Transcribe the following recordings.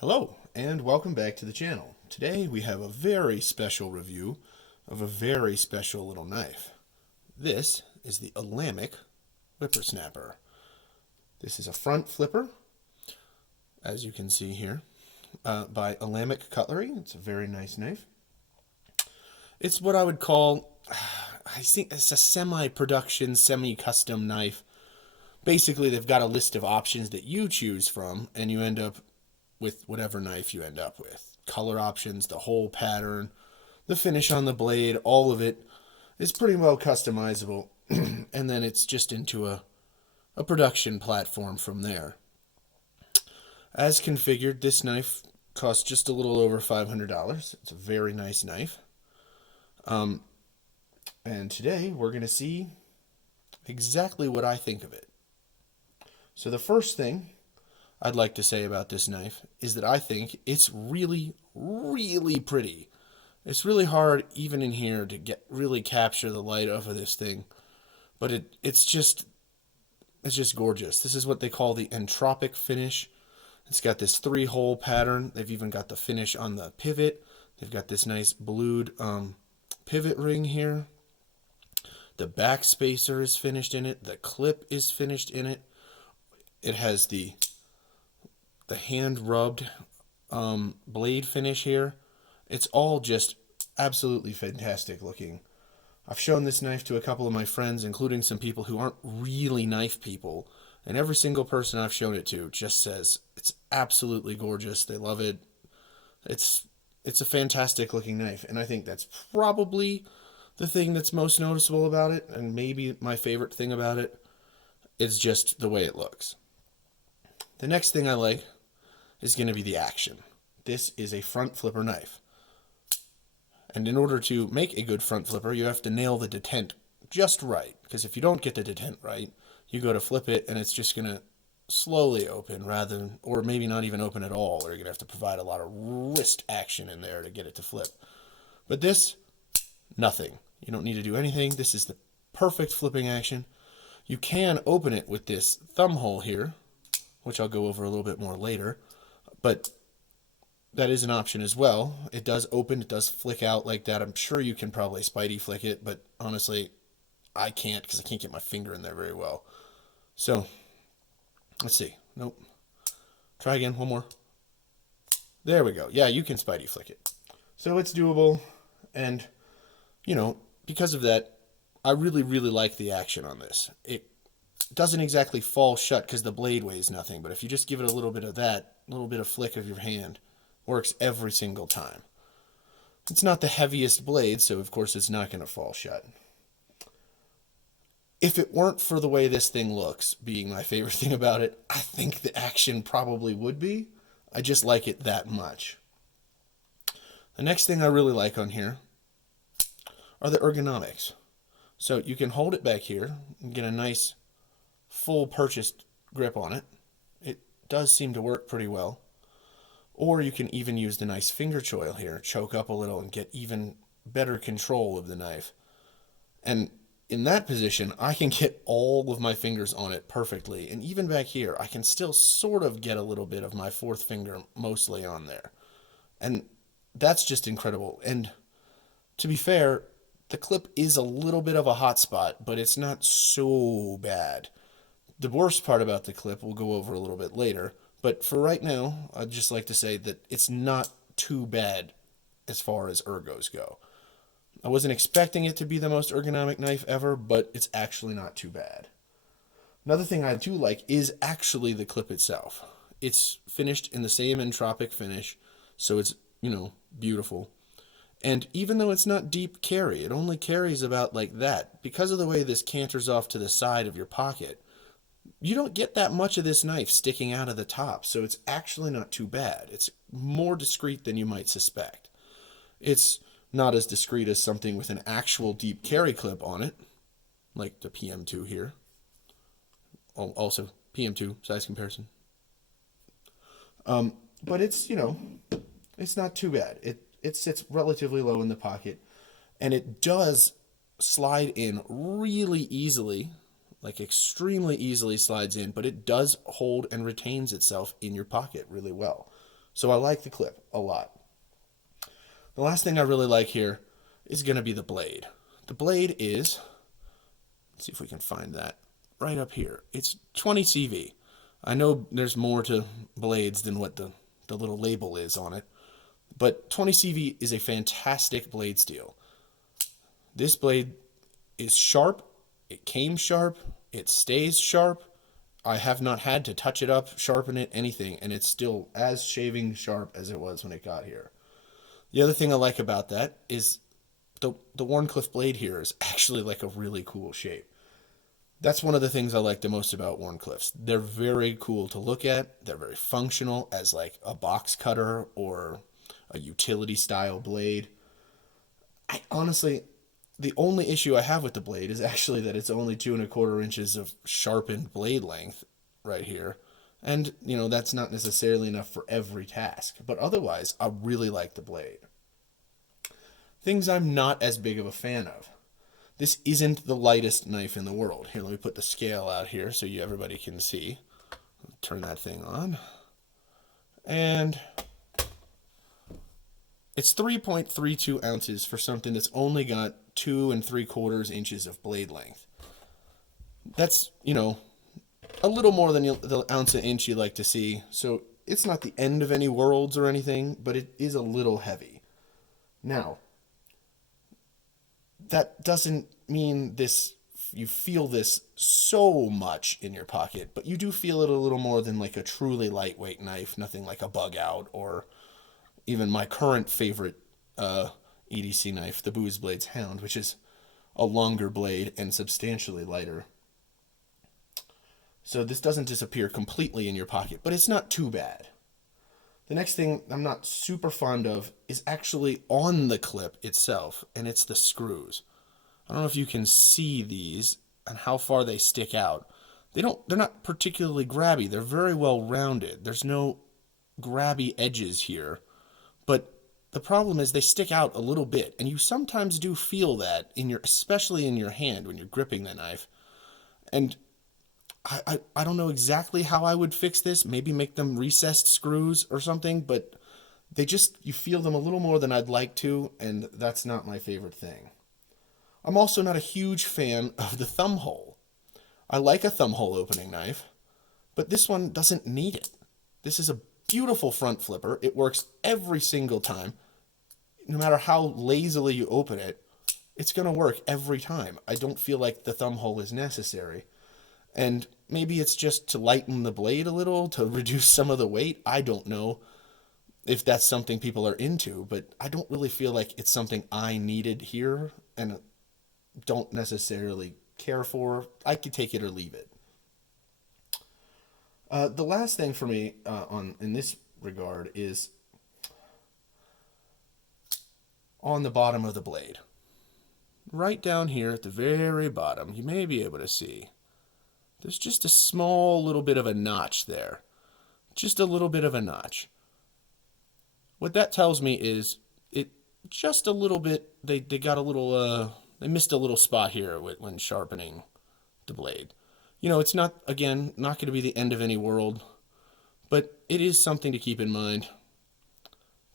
Hello, and welcome back to the channel. Today we have a very special review of a very special little knife. This is the Olamic Whippersnapper. This is a front flipper, as you can see here, by Olamic Cutlery. It's a very nice knife. It's what I would call, I think it's a semi-production, semi-custom knife. Basically, they've got a list of options that you choose from, and you end up with whatever knife you end up with. Color options, the whole pattern, the finish on the blade, all of it is pretty well customizable. And then it's just into a production platform from there. As configured, this knife costs just a little over $500. It's a very nice knife. And today we're going to see exactly what I think of it. So the first thing I'd like to say about this knife is that I think it's really, really pretty. It's really hard, even in here, to really capture the light off of this thing, but it's just gorgeous. This is what they call the entropic finish. It's got this 3-hole pattern. They've even got the finish on the pivot. They've got this nice blued pivot ring here. The back spacer is finished in it. The clip is finished in it. It has the hand rubbed blade finish here. It's all just absolutely fantastic looking. I've shown this knife to a couple of my friends, including some people who aren't really knife people, and every single person I've shown it to just says it's absolutely gorgeous. They love it. It's a fantastic looking knife, and I think that's probably the thing that's most noticeable about it, and maybe my favorite thing about it is just the way it looks. The next thing I like is going to be the action. This is a front flipper knife. And in order to make a good front flipper, you have to nail the detent just right. Because if you don't get the detent right, you go to flip it and it's just going to slowly open rather than, or maybe not even open at all, or you're going to have to provide a lot of wrist action in there to get it to flip. But this, nothing. You don't need to do anything. This is the perfect flipping action. You can open it with this thumb hole here, which I'll go over a little bit more later. But that is an option as well. It does open, it does flick out like that. I'm sure you can probably Spidey flick it, but honestly, I can't because I can't get my finger in there very well. So, let's see. Nope. Try again, one more. There we go. Yeah, you can Spidey flick it. So it's doable, and, because of that, I really, really like the action on this. It doesn't exactly fall shut because the blade weighs nothing, but if you just give it a little bit of that, a little bit of flick of your hand, works every single time. It's not the heaviest blade, so of course it's not going to fall shut. If it weren't for the way this thing looks, being my favorite thing about it, I think the action probably would be. I just like it that much. The next thing I really like on here are the ergonomics. So you can hold it back here and get a nice full purchased grip on it. It does seem to work pretty well. Or you can even use the nice finger choil here, choke up a little and get even better control of the knife. And in that position, I can get all of my fingers on it perfectly. And even back here, I can still sort of get a little bit of my fourth finger mostly on there. And that's just incredible. And to be fair, the clip is a little bit of a hot spot, but it's not so bad. The worst part about the clip we'll go over a little bit later, but for right now, I'd just like to say that it's not too bad as far as ergos go. I wasn't expecting it to be the most ergonomic knife ever, but it's actually not too bad. Another thing I do like is actually the clip itself. It's finished in the same entropic finish, so it's, beautiful. And even though it's not deep carry, it only carries about like that. Because of the way this canters off to the side of your pocket, you don't get that much of this knife sticking out of the top, so it's actually not too bad. It's more discreet than you might suspect. It's not as discreet as something with an actual deep carry clip on it, like the PM2 here. Also, PM2, size comparison. But it's, it's not too bad. It sits relatively low in the pocket, and it does slide in really easily, like extremely easily slides in, but it does hold and retains itself in your pocket really well. So I like the clip a lot. The last thing I really like here is going to be the blade. The blade is, let's see if we can find that, right up here. It's 20 CV. I know there's more to blades than what the little label is on it, but 20 CV is a fantastic blade steel. This blade is sharp, it came sharp, it stays sharp. I have not had to touch it up, sharpen it, anything, and it's still as shaving sharp as it was when it got here. The other thing I like about that is the Wharncliffe blade here is actually like a really cool shape. That's one of the things I like the most about Wharncliffes. They're very cool to look at. They're very functional as like a box cutter or a utility style blade. I honestly, the only issue I have with the blade is actually that it's only 2¼ inches of sharpened blade length right here. And, that's not necessarily enough for every task. But otherwise, I really like the blade. Things I'm not as big of a fan of. This isn't the lightest knife in the world. Here, let me put the scale out here so everybody can see. Turn that thing on. And it's 3.32 ounces for something that's only got 2¾ inches of blade length. That's, a little more than the ounce an inch you like to see. So it's not the end of any worlds or anything, but it is a little heavy. Now, that doesn't mean you feel this so much in your pocket, but you do feel it a little more than like a truly lightweight knife, nothing like a Bug Out or even my current favorite EDC knife, the Booz Blades Hound, which is a longer blade and substantially lighter. So this doesn't disappear completely in your pocket, but it's not too bad. The next thing I'm not super fond of is actually on the clip itself, and it's the screws. I don't know if you can see these and how far they stick out. They're not particularly grabby. They're very well rounded. There's no grabby edges here. But the problem is they stick out a little bit, and you sometimes do feel that especially in your hand when you're gripping the knife. And I don't know exactly how I would fix this. Maybe make them recessed screws or something, but you feel them a little more than I'd like to, and that's not my favorite thing. I'm also not a huge fan of the thumb hole. I like a thumb hole opening knife, but this one doesn't need it. This is a beautiful front flipper. It works every single time. No matter how lazily you open it, it's going to work every time. I don't feel like the thumb hole is necessary. And maybe it's just to lighten the blade a little, to reduce some of the weight. I don't know if that's something people are into, but I don't really feel like it's something I needed here and don't necessarily care for. I could take it or leave it. The last thing for me in this regard is on the bottom of the blade. Right down here at the very bottom, you may be able to see there's just a small little bit of a notch there. Just a little bit of a notch. What that tells me is it just a little bit, they got a little, they missed a little spot here when sharpening the blade. It's not going to be the end of any world, but it is something to keep in mind.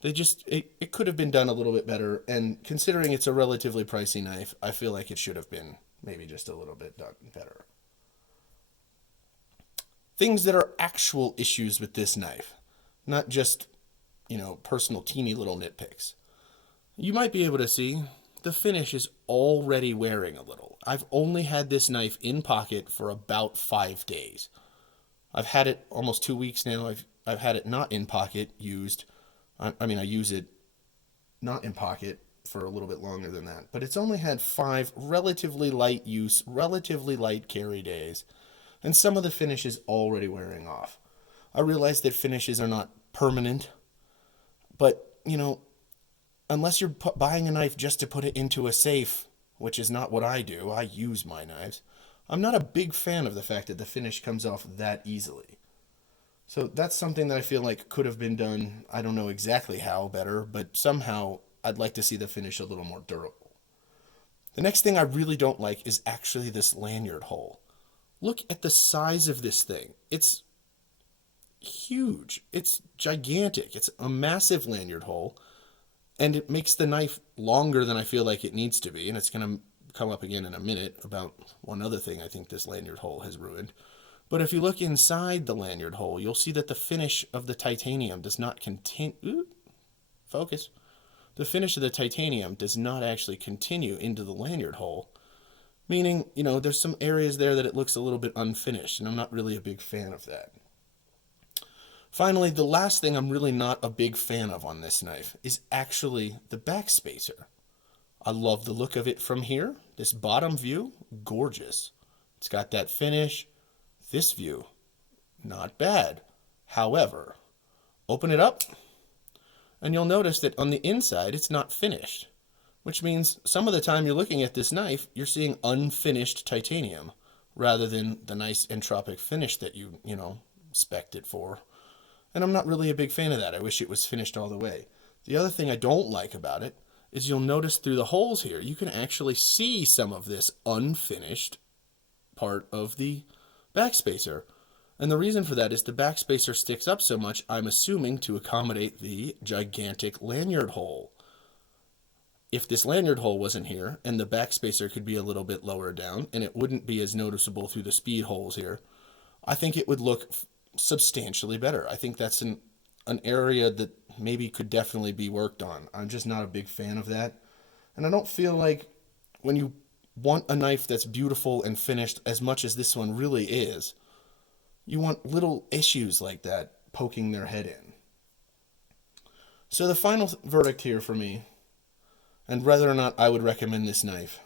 It could have been done a little bit better, and considering it's a relatively pricey knife, I feel like it should have been maybe just a little bit done better. Things that are actual issues with this knife, not just, personal teeny little nitpicks. You might be able to see the finish is already wearing a little. I've only had this knife in pocket for about 5 days. I've had it almost 2 weeks now. I've had it not in pocket used. I use it not in pocket for a little bit longer than that. But it's only had 5 relatively light use, relatively light carry days. And some of the finish is already wearing off. I realize that finishes are not permanent. But, unless you're buying a knife just to put it into a safe, which is not what I do, I use my knives, I'm not a big fan of the fact that the finish comes off that easily. So that's something that I feel like could have been done, I don't know exactly how better, but somehow I'd like to see the finish a little more durable. The next thing I really don't like is actually this lanyard hole. Look at the size of this thing. It's huge. It's gigantic. It's a massive lanyard hole, and it makes the knife longer than I feel like it needs to be. And it's going to come up again in a minute about one other thing I think this lanyard hole has ruined. But if you look inside the lanyard hole, you'll see that the finish of the titanium does not continue. Focus. The finish of the titanium does not actually continue into the lanyard hole, meaning, there's some areas there that it looks a little bit unfinished, and I'm not really a big fan of that. Finally, the last thing I'm really not a big fan of on this knife is actually the backspacer. I love the look of it from here. This bottom view, gorgeous. It's got that finish. This view, not bad. However, open it up, and you'll notice that on the inside, it's not finished, which means some of the time you're looking at this knife, you're seeing unfinished titanium rather than the nice entropic finish that you spec'd it for. And I'm not really a big fan of that. I wish it was finished all the way. The other thing I don't like about it is you'll notice through the holes here, you can actually see some of this unfinished part of the backspacer. And the reason for that is the backspacer sticks up so much, I'm assuming, to accommodate the gigantic lanyard hole. If this lanyard hole wasn't here and the backspacer could be a little bit lower down and it wouldn't be as noticeable through the speed holes here, I think it would look substantially better. I think that's an area that maybe could definitely be worked on. I'm just not a big fan of that. And I don't feel like when you want a knife that's beautiful and finished as much as this one really is, you want little issues like that poking their head in. So the final verdict here for me, and whether or not I would recommend this knife,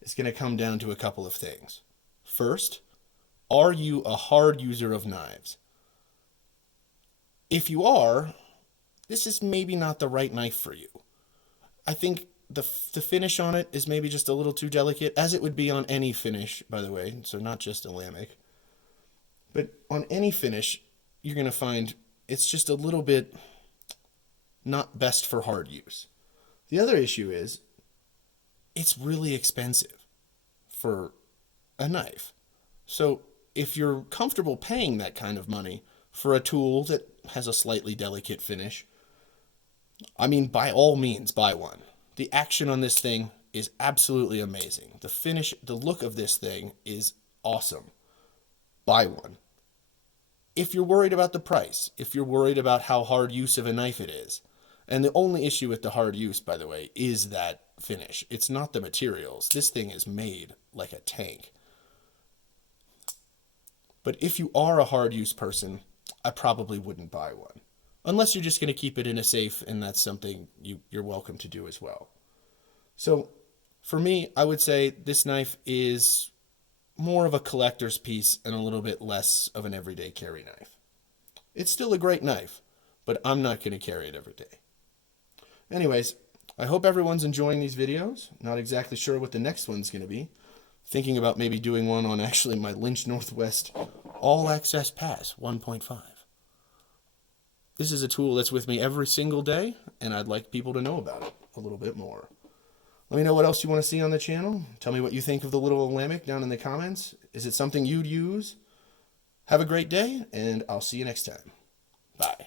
is going to come down to a couple of things. First, are you a hard user of knives? If you are, this is maybe not the right knife for you. I think the finish on it is maybe just a little too delicate, as it would be on any finish, by the way, so not just Olamic. But on any finish, you're going to find it's just a little bit not best for hard use. The other issue is it's really expensive for a knife. So if you're comfortable paying that kind of money for a tool that has a slightly delicate finish, I mean, by all means, buy one. The action on this thing is absolutely amazing. The finish, the look of this thing is awesome. Buy one. If you're worried about the price, if you're worried about how hard use of a knife it is, and the only issue with the hard use, by the way, is that finish. It's not the materials. This thing is made like a tank. But if you are a hard use person, I probably wouldn't buy one. Unless you're just going to keep it in a safe, and that's something you're welcome to do as well. So for me, I would say this knife is more of a collector's piece and a little bit less of an everyday carry knife. It's still a great knife, but I'm not going to carry it every day. Anyways, I hope everyone's enjoying these videos. Not exactly sure what the next one's going to be. Thinking about maybe doing one on actually my Lynch Northwest All Access Pass 1.5. This is a tool that's with me every single day, and I'd like people to know about it a little bit more. Let me know what else you want to see on the channel. Tell me what you think of the little Olamic down in the comments. Is it something you'd use? Have a great day, and I'll see you next time. Bye.